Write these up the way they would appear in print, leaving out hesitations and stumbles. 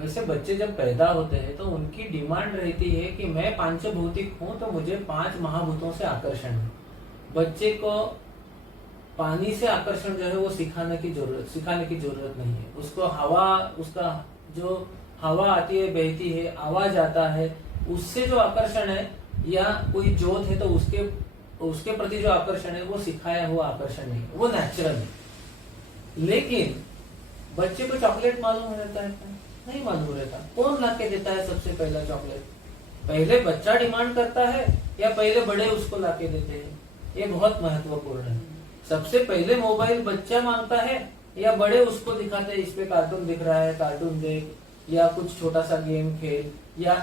वैसे बच्चे जब पैदा होते हैं तो उनकी डिमांड रहती है कि मैं पांचभौतिक हूं तो मुझे 5 महाभूतों से आकर्षण है। बच्चे को पानी से आकर्षण जो है वो सिखाने की जरूरत नहीं है। उसको हवा, उसका जो हवा आती है, बहती है, आवाज आता है, उससे जो आकर्षण है, या कोई जोत है तो उसके प्रति जो आकर्षण है वो सिखाया हुआ आकर्षण नहीं, वो नेचुरल है। लेकिन बच्चे को चॉकलेट मालूम रहता है? नहीं मालूम रहता। कौन लाके देता है सबसे पहला चॉकलेट? पहले बच्चा डिमांड करता है या पहले बड़े उसको लाके देते हैं? ये बहुत महत्वपूर्ण है। सबसे पहले मोबाइल बच्चा मांगता है या बड़े उसको दिखाते हैं, इस पे कार्टून दिख रहा है, कार्टून देख, या कुछ छोटा सा गेम खेल, या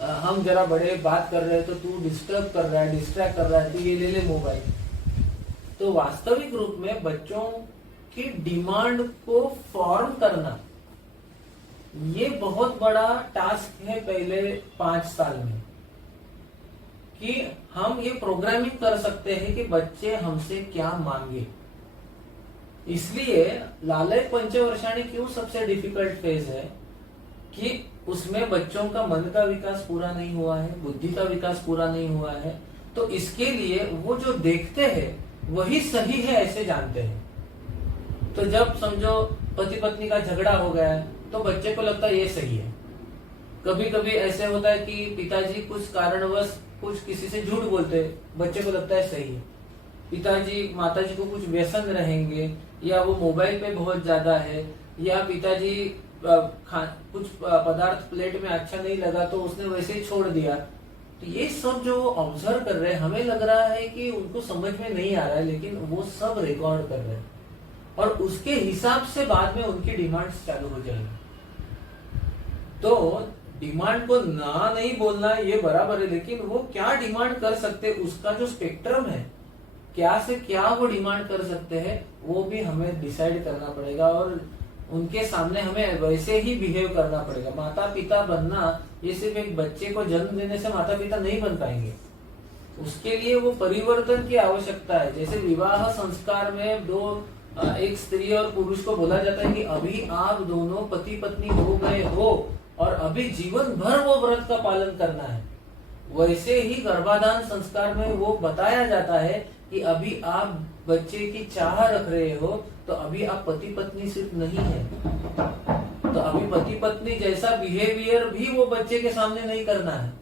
हम जरा बड़े बात कर रहे हैं तो तू डिस्टर्ब कर रहा है, डिस्ट्रैक्ट कर रहा है, तो ये ले ले मोबाइल। तो वास्तविक रूप में बच्चों की डिमांड को फॉर्म करना ये बहुत बड़ा टास्क है पहले 5 साल में, कि हम ये प्रोग्रामिंग कर सकते हैं कि बच्चे हमसे क्या मांगे। इसलिए लालच पंचवर्षाणी क्यों सबसे डिफिकल्ट फेज है, कि उसमें बच्चों का मन का विकास पूरा नहीं हुआ है, बुद्धि का विकास पूरा नहीं हुआ है। तो इसके लिए वो जो देखते हैं वही सही है ऐसे जानते हैं। तो जब समझो पति पत्नी का झगड़ा हो गया है तो बच्चे को लगता है ये सही है। कभी कभी ऐसे होता है कि पिताजी कुछ कारणवश कुछ किसी से झूठ बोलते हैं, बच्चे को लगता है सही है। पिताजी माताजी को कुछ व्यसन रहेंगे, या वो मोबाइल पे बहुत ज्यादा है, या पिताजी कुछ पदार्थ प्लेट में अच्छा नहीं लगा तो उसने वैसे ही छोड़ दिया। तो ये सब जो ऑब्जर्व कर रहे हैं, हमें लग रहा है कि उनको समझ में नहीं आ रहा है, लेकिन वो सब रिकॉर्ड कर रहे हैं और उसके हिसाब से बाद में उनकी डिमांड्स चालू हो जाएगी। तो डिमांड को ना नहीं बोलना ये बराबर है, लेकिन वो क्या डिमांड कर सकते उसका जो स्पेक्ट्रम है, क्या से क्या वो डिमांड कर सकते हैं, वो भी हमें डिसाइड करना पड़ेगा और उनके सामने हमें वैसे ही बिहेव करना पड़ेगा। माता पिता बनना ये सिर्फ एक बच्चे को जन्म देने से माता पिता नहीं बन पाएंगे, उसके लिए वो परिवर्तन की आवश्यकता है। जैसे विवाह संस्कार में एक स्त्री और पुरुष को बोला जाता है कि अभी आप दोनों पति पत्नी हो गए हो और अभी जीवन भर वो व्रत का पालन करना है, वैसे ही गर्भाधान संस्कार में वो बताया जाता है कि अभी आप बच्चे की चाह रख रहे हो तो अभी आप पति पत्नी सिर्फ नहीं है, तो अभी पति पत्नी जैसा बिहेवियर भी वो बच्चे के सामने नहीं करना है।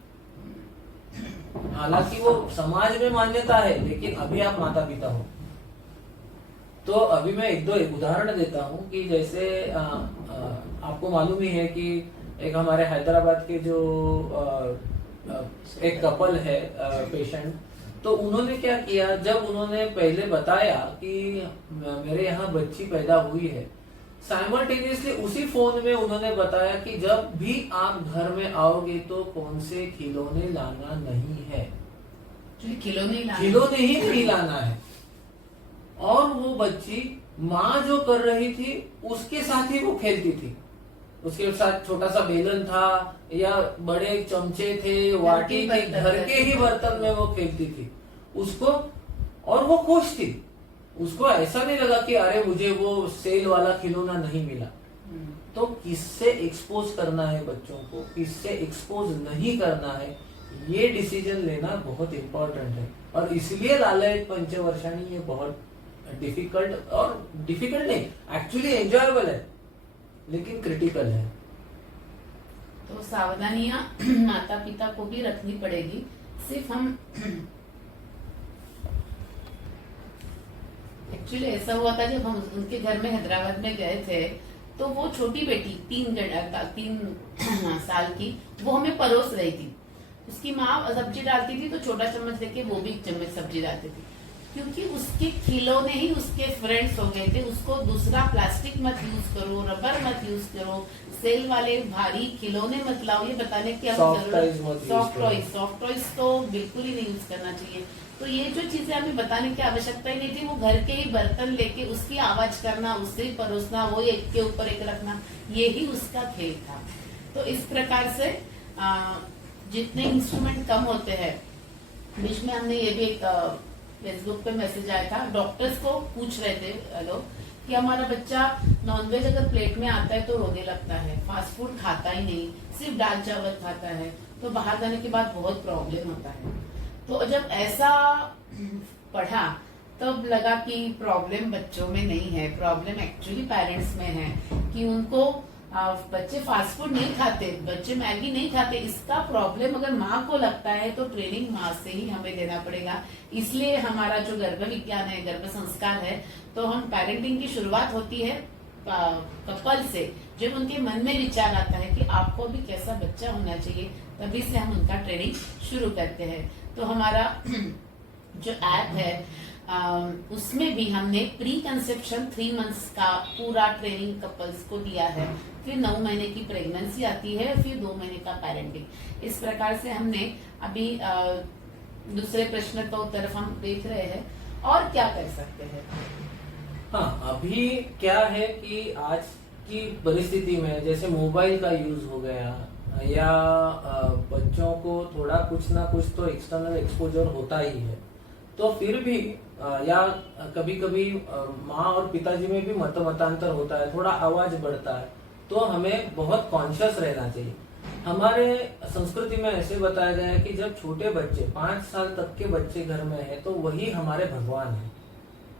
हालांकि वो समाज में मान्यता है, लेकिन अभी आप माता पिता हो। तो अभी मैं एक दो उदाहरण देता हूँ कि जैसे आपको मालूम ही है कि एक हमारे हैदराबाद के जो एक कपल है पेशेंट, तो उन्होंने क्या किया, जब उन्होंने पहले बताया कि मेरे यहाँ बच्ची पैदा हुई है, साइमल्टेनियसली उसी फोन में उन्होंने बताया कि जब भी आप घर में आओगे तो कौन से खिलौने लाना नहीं है, खिलौने ही नहीं लाना है। और वो बच्ची माँ जो कर रही थी उसके साथ ही वो खेलती थी, उसके साथ छोटा सा बेलन था या बड़े चमचे थे, वाटी थी, घर के ही बर्तन में वो खेलती थी उसको, और वो खुश थी। उसको ऐसा नहीं लगा कि अरे मुझे वो सेल वाला खिलौना नहीं मिला। तो किससे एक्सपोज करना है बच्चों को, किससे एक्सपोज नहीं करना है, ये डिसीजन लेना बहुत इंपॉर्टेंट है। और इसलिए लालच पंचवर्षाणी ये बहुत डिफिकल्ट, और डिफिकल्ट नहीं, एक्चुअली एंजॉयबल है, लेकिन क्रिटिकल है। तो सावधानियां माता पिता को भी रखनी पड़ेगी। सिर्फ हम एक्चुअली ऐसा हुआ था जब हम उनके घर में हैदराबाद में गए थे, तो वो छोटी बेटी 3 साल की, वो हमें परोस रही थी। उसकी माँ सब्जी डालती थी तो छोटा चम्मच लेके वो भी 1 चम्मच सब्जी डालती थी, क्योंकि उसके खिलौने ही उसके फ्रेंड्स हो गए थे। उसको दूसरा प्लास्टिक मत यूज करो, रबर मत यूज करो, सेल वाले भारी खिलौने मत लाओ, ये बताने की जरूरत। सॉफ्ट टॉयज तो बिल्कुल ही नहीं यूज करना चाहिए। तो ये जो चीजें हमें बताने की आवश्यकता ही नहीं थी। वो घर के ही बर्तन लेके उसकी आवाज करना, उससे ही परोसना, वो एक के ऊपर एक रखना, ये ही उसका खेल था। तो इस प्रकार से जितने इंस्ट्रूमेंट कम होते हैं, बीच में हमने ये भी एक फेसबुक पे मैसेज आया था, डॉक्टर्स को पूछ रहे थे लोग कि हमारा बच्चा नॉनवेज अगर प्लेट में आता है तो रोने लगता है, फास्ट फूड खाता ही नहीं, सिर्फ दाल चावल खाता है, तो बाहर जाने के बाद बहुत प्रॉब्लम होता है। तो जब ऐसा पढ़ा तब लगा कि प्रॉब्लम बच्चों में नहीं है, प्रॉब्लम एक्चुअली पेरेंट्स में है कि उनको बच्चे फास्ट फूड नहीं खाते, बच्चे मैगी नहीं खाते, इसका प्रॉब्लम अगर माँ को लगता है तो ट्रेनिंग माँ से ही हमें देना पड़ेगा। इसलिए हमारा जो गर्भ विज्ञान है, गर्भ संस्कार है, तो हम पेरेंटिंग की शुरुआत होती है कपल से। जब उनके मन में विचार आता है कि आपको भी कैसा बच्चा होना चाहिए, तभी से हम उनका ट्रेनिंग शुरू करते हैं। तो हमारा जो ऐप है उसमें भी हमने प्री कंसेप्शन 3 मंथ्स का पूरा ट्रेनिंग कपल्स को दिया है, फिर 9 महीने की प्रेगनेंसी आती है, फिर 2 महीने का पेरेंटिंग। इस प्रकार से हमने अभी दूसरे प्रश्न का उत्तर हम देख रहे हैं और क्या कर सकते हैं। हाँ, अभी क्या है कि आज की परिस्थिति में जैसे मोबाइल का यूज हो गया या बच्चों को थोड़ा कुछ ना कुछ तो एक्सटर्नल एक्सपोजर होता ही है, तो फिर भी या कभी कभी माँ और पिताजी में भी मतांतर होता है, थोड़ा आवाज बढ़ता है, तो हमें बहुत कॉन्शियस रहना चाहिए। हमारे संस्कृति में ऐसे बताया गया है कि जब छोटे बच्चे 5 साल तक के बच्चे घर में है तो वही हमारे भगवान है,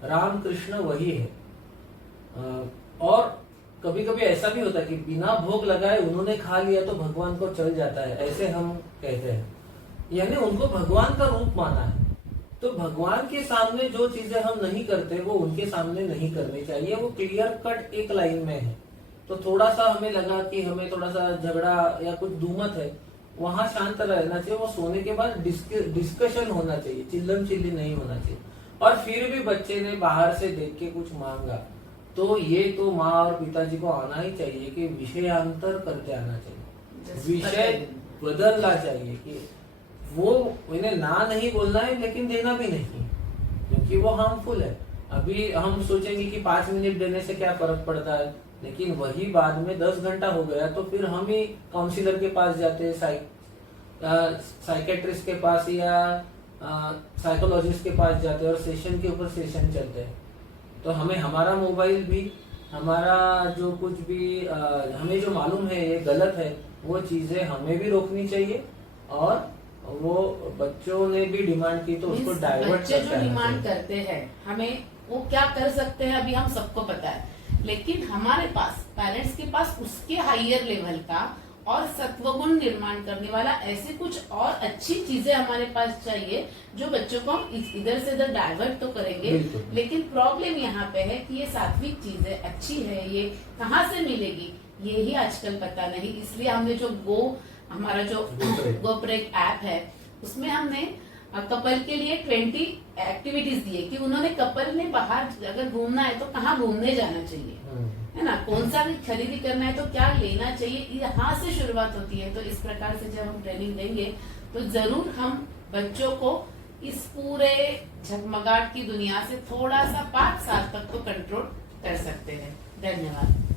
राम कृष्ण वही है। और कभी कभी ऐसा भी होता है कि बिना भोग लगाए उन्होंने खा लिया तो भगवान को चल जाता है, ऐसे हम कहते हैं, यानी उनको भगवान का रूप माना है। तो भगवान के सामने जो चीजें हम नहीं करते वो उनके सामने नहीं करनी चाहिए, वो क्लियर कट एक लाइन में है। तो थोड़ा सा हमें लगा कि हमें थोड़ा सा झगड़ा या कुछ दुमत है, वहां शांत रहना चाहिए, वो सोने के बाद डिस्कशन होना चाहिए, चिल्लम चिल्ली नहीं होना चाहिए। और फिर भी बच्चे ने बाहर से देख के कुछ मांगा तो ये तो माँ और पिताजी को आना ही चाहिए कि विषयांतर करते आना चाहिए, विषय बदलना चाहिए कि वो इन्हें ना नहीं बोलना है लेकिन देना भी नहीं, क्योंकि वो हार्मफुल है। अभी हम सोचेंगे कि 5 मिनट देने से क्या फर्क पड़ता है, लेकिन वही बाद में 10 घंटा हो गया तो फिर हम ही काउंसलर के पास जाते हैं, साइकेट्रिस्ट के पास या साइकोलॉजिस्ट के पास जाते हैं और सेशन के ऊपर सेशन चलते हैं। तो हमें हमारा मोबाइल भी, हमारा जो कुछ भी हमें जो मालूम है ये गलत है, वो चीजें हमें भी रोकनी चाहिए। और वो बच्चों ने भी डिमांड की तो उसको डाइवर्ट बच्चे जो डिमांड करते हैं हमें वो क्या कर सकते हैं अभी हम सबको पता है, लेकिन हमारे पास पेरेंट्स के पास उसके हायर लेवल का और सत्वगुण निर्माण करने वाला ऐसे कुछ और अच्छी चीजें हमारे पास चाहिए जो बच्चों को हम इधर से इधर डाइवर्ट तो करेंगे। लेकिन प्रॉब्लम यहाँ पे है कि ये सात्विक चीजें अच्छी है, ये कहाँ से मिलेगी ये ही आजकल पता नहीं। इसलिए हमने जो हमारा जो गोप्रेक ऐप है उसमें हमने कपल के लिए 20 एक्टिविटीज दिए कि उन्होंने कपल ने बाहर अगर घूमना है तो कहाँ घूमने जाना चाहिए, है ना, कौन सा भी खरीदी करना है तो क्या लेना चाहिए, यहाँ से शुरुआत होती है। तो इस प्रकार से जब हम ट्रेनिंग देंगे तो जरूर हम बच्चों को इस पूरे झगमगाहट की दुनिया से थोड़ा सा 5 साल तक तो कंट्रोल कर सकते हैं। धन्यवाद।